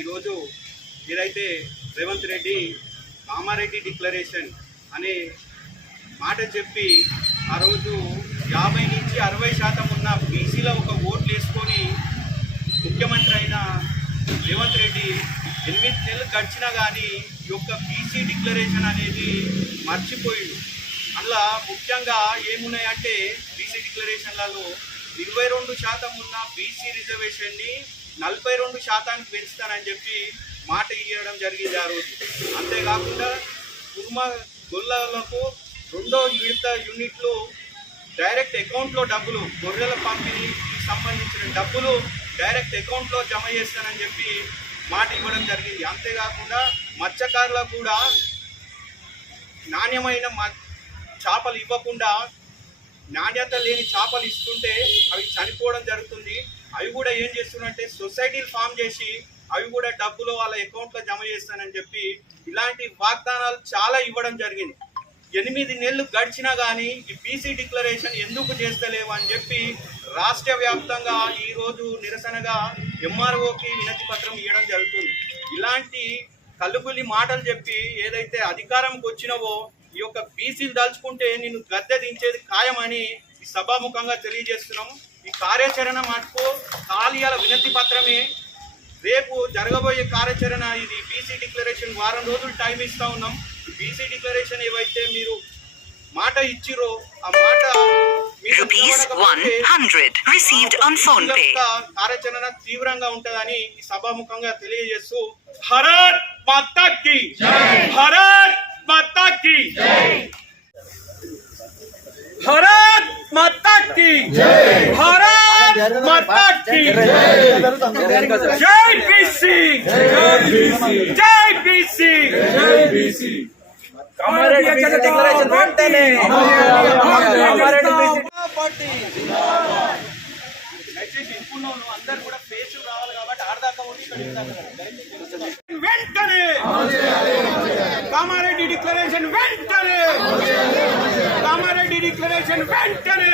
ఈరోజు ఏదైతే రేవంత్ రెడ్డి కామారెడ్డి డిక్లరేషన్ అనే మాట చెప్పి ఆ రోజు యాభై నుంచి అరవై శాతం ఉన్న బీసీలో ఒక ఓట్లు వేసుకొని ముఖ్యమంత్రి అయిన రేవంత్ రెడ్డి ఎనిమిది నెలలు గడిచినా కానీ ఈ యొక్క బీసీ డిక్లరేషన్ అనేది మర్చిపోయిండు. అందులో ముఖ్యంగా ఏమున్నాయంటే బీసీ డిక్లరేషన్లలో ఇరవై రెండు శాతం ఉన్న బీసీ రిజర్వేషన్ని నలభై రెండు శాతానికి పెంచుతానని చెప్పి మాట ఇవ్వడం జరిగింది ఆ రోజు. అంతేకాకుండా కుర్మ గొల్లలకు రెండో విడత యూనిట్లు డైరెక్ట్ అకౌంట్లో డబ్బులు గొర్రెల పంపిణీకి సంబంధించిన డబ్బులు డైరెక్ట్ అకౌంట్లో జమ చేస్తానని చెప్పి మాట ఇవ్వడం జరిగింది. అంతేకాకుండా మత్స్యకారులకు కూడా నాణ్యమైన మ చేపలు ఇవ్వకుండా నాణ్యత లేని చేపలు ఇస్తుంటే అవి చనిపోవడం జరుగుతుంది. అవి కూడా ఏం చేస్తున్నట్టే సొసైటీలు ఫామ్ చేసి అవి కూడా డబ్బులు వాళ్ళ అకౌంట్లో జమ చేస్తానని చెప్పి ఇలాంటి వాగ్దానాలు చాలా ఇవ్వడం జరిగింది. ఎనిమిది నెలలు గడిచినా కానీ ఈ బీసీ డిక్లరేషన్ ఎందుకు చేస్తలేవు అని చెప్పి రాష్ట్ర వ్యాప్తంగా ఈరోజు నిరసనగా ఎంఆర్ఓకి వినతి పత్రం ఇవ్వడం జరుగుతుంది. ఇలాంటి కలుగులి మాటలు చెప్పి ఏదైతే అధికారంకి వచ్చినవో ఈ యొక్క బీసీలు దాల్చుకుంటే నిన్ను గద్దె దించేది ఖాయమని ఈ సభాముఖంగా తెలియజేస్తున్నాము. ఈ కార్యాచరణ మటుకు ఖాళీల వినతి పత్రమే. రేపు జరగబోయే కార్యాచరణ ఇది బీసీ డిక్లరేషన్ వారం రోజులు టైం ఇస్తా ఉన్నాం. బీసీ డిక్లరేషన్ ఏవైతే మీరు మాట ఇచ్చిరో ఆ మాట మీకు Rupees నిలబడకపోతే 100 received on phone pay. యొక్క కార్యాచరణ తీవ్రంగా ఉంటదని ఈ సభాముఖంగా తెలియజేస్తూ భరత్ మాతాకి భరత్ మాతాకి భరత్ మాతాకి భరత్ మాతాకి జై బీసీ జై బీసీ కామారెడ్డి బీసీ డిక్లరేషన్ వెంటనే కామారెడ్డి బీసీ పార్టీ దయచేసి ఇప్పుడు నువ్వు అందరు కూడా ఫేస్ రావాలి కాబట్టి ఆడదాకా ఉండి ఇక్కడ ఇందాక వెంటనే కామారెడ్డి డిక్లరేషన్ వెంటనే కామారెడ్డి డిక్లరేషన్ వెంటనే.